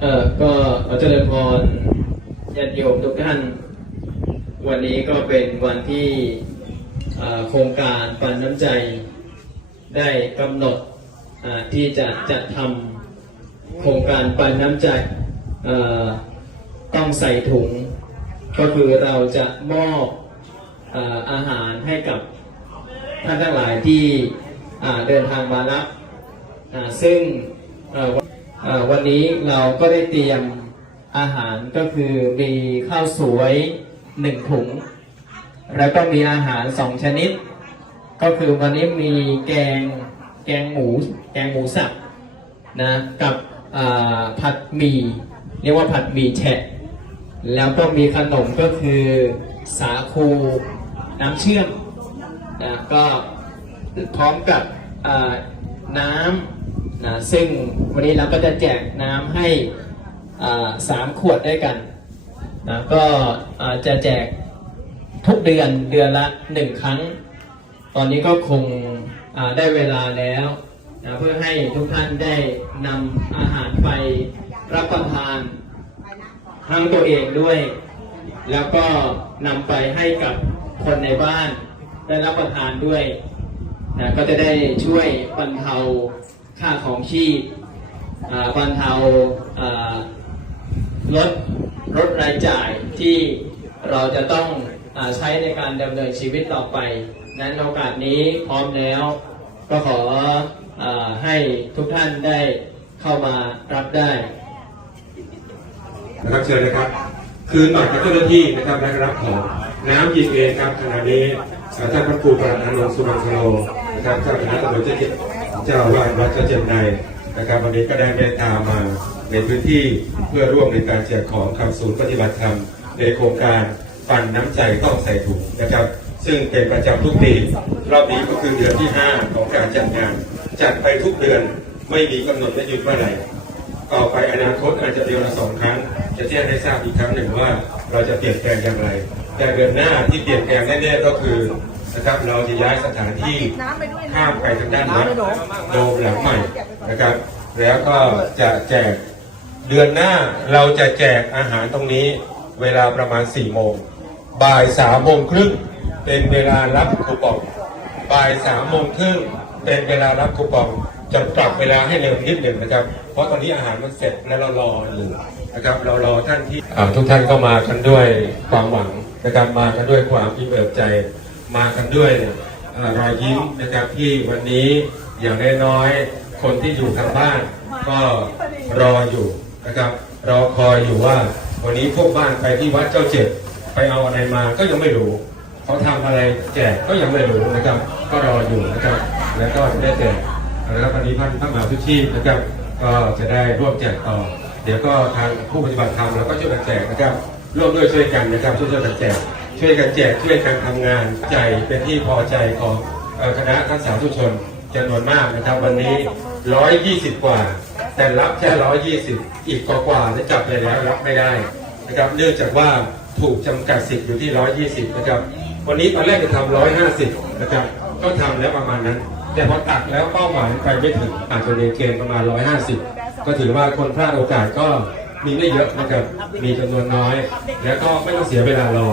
เอ่อก็ขอเจริญพรญาติโยมทุกท่าน วันนี้ก็เป็นวันที่โครงการปันน้ำใจได้กำหนดที่จะจัดทำโครงการปันน้ำใจต้องใส่ถุง ก็คือเราจะมอบออาหารให้กับท่านทั้งหลายที่เดินทางมารับซึ่ง วันนี้เราก็ได้เตรียมอาหารก็คือมีข้าวสวยหนึ่งถุง แล้วก็มีอาหารสองชนิด ก็คือวันนี้มีแกงแกงหมูแกงหมูสับนะกับผัดหมี่เรียกว่าผัดหมี่แฉะ แล้วก็มีขนมก็คือสาคูน้ำเชื่อมนะก็พร้อมกับน้ำ นะซึ่งวันนี้เราก็จะแจกน้ำให้สามขวดด้วยกันนะก็จะแจกทุกเดือนเดือนละหนึ่งครั้ง ตอนนี้ก็คงได้เวลาแล้วนะเพื่อให้ทุกท่านได้นำอาหารไปรับประทานทั้งตัวเองด้วย แล้วก็นำไปให้กับคนในบ้านได้รับประทานด้วยนะก็จะได้ช่วยบรรเทา ค่าของชีพบรรเทาลดลดรายจ่ายที่เราจะต้องอใช้ในการดำเนินชีวิตต่อไป นั้นโอกาสนี้พร้อมแล้ว ก็ขออให้ทุกท่านได้เข้ามารับได้นะครับเชิญนะครับ คืนบัตรกับเจ้าหน้าที่นะครับได้รับของน้ำยินเองครับขณะนี้อ่อท่านพระครูประธานนท์สุวรรณโลนะครับเจ้าคณะตำรวจเจ้าเจ็ด เจ้าอาวาสวัดเจ้าเจ็ดในนะครับวันนี้ก็ได้เดินทางมาในพื้นที่เพื่อร่วมในการแจกของคำศูนย์ปฏิบัติธรรม ในโครงการปันน้ำใจต้องใส่ถุงนะครับ ซึ่งเป็นประจำทุกปีรอบนี้ก็คือเดือนที่ 5 ของการจัดงาน จัดไปทุกเดือนไม่มีกำหนดและหยุดเมื่อไหร่ต่อไปอนาคตอาจจะเดือนละสองครั้ง จะแจ้งให้ทราบอีกครั้งหนึ่งว่า เราจะเปลี่ยนแปลงอย่างไร แต่เดือนหน้าที่เปลี่ยนแปลงแน่ๆก็คือ นะครับเราจะย้ายสถานที่ข้ามไปทางด้านวัดโดมหลังใหม่นะครับ แล้วก็จะแจกเดือนหน้าเราจะแจกอาหารตรงนี้เวลาประมาณ4ี่โมงบ่ายสามโมงครึ่งเป็นเวลารับคูปองบ่ายสามโมงครึ่งเป็นเวลารับคูปองจะปรับเวลาให้เร็วนิดหนึ่งนะครับ เพราะตอนนี้อาหารมันเสร็จและเรารออยู่นะครับเรารอท่านที่อ่าทุกท่านก็มากันด้วยความหวังนะครับมากันด้วยความอิ่มเอิบใจ มากันด้วยรอยยิ้มนะครับที่วันนี้อย่างน้อยๆคนที่อยู่ทางบ้าน ก็รออยู่นะครับรอคอยอยู่ว่า วันนี้พวกบ้านไปที่วัดเจ้าเจ็ดไปเอาอะไรมาก็ยังไม่รู้เขาทำอะไรแจกก็ยังไม่รู้นะครับ ก็รออยู่นะครับ แล้วก็จะได้แจกนะครับวันนี้ท่านพระมหาสุชีพนะครับ ก็จะได้ร่วมแจกต่อ เดี๋ยวก็ทางผู้ปฏิบัติธรรมแล้วก็ช่วยกันแจกนะครับร่วมด้วยช่วยกันนะครับช่วยๆกันแจก ช่วยกันแจกช่วยกันทำงานใจเป็นที่พอใจของคณะท่านสาธุชนจำนวนมากนะครับวันนี้ 120 กว่า แต่รับแค่ 120 อีกกว่าๆจะจับไปแล้วรับไม่ได้นะครับเนื่องจากว่าถูกจำกัดสิทธิ์อยู่ที่ 120 นะครับ วันนี้ตอนแรกจะทำ150 นะครับ ก็ทำแล้วประมาณนั้น แต่พอตัดแล้วเป้าหมายไปไม่ถึงอาจจะเรียนเกณฑ์ประมาณ 150 ก็ถือว่าคนพลาดโอกาสก็มีไม่เยอะนะครับมีจำนวนน้อย แล้วก็ไม่ต้องเสียเวลารอ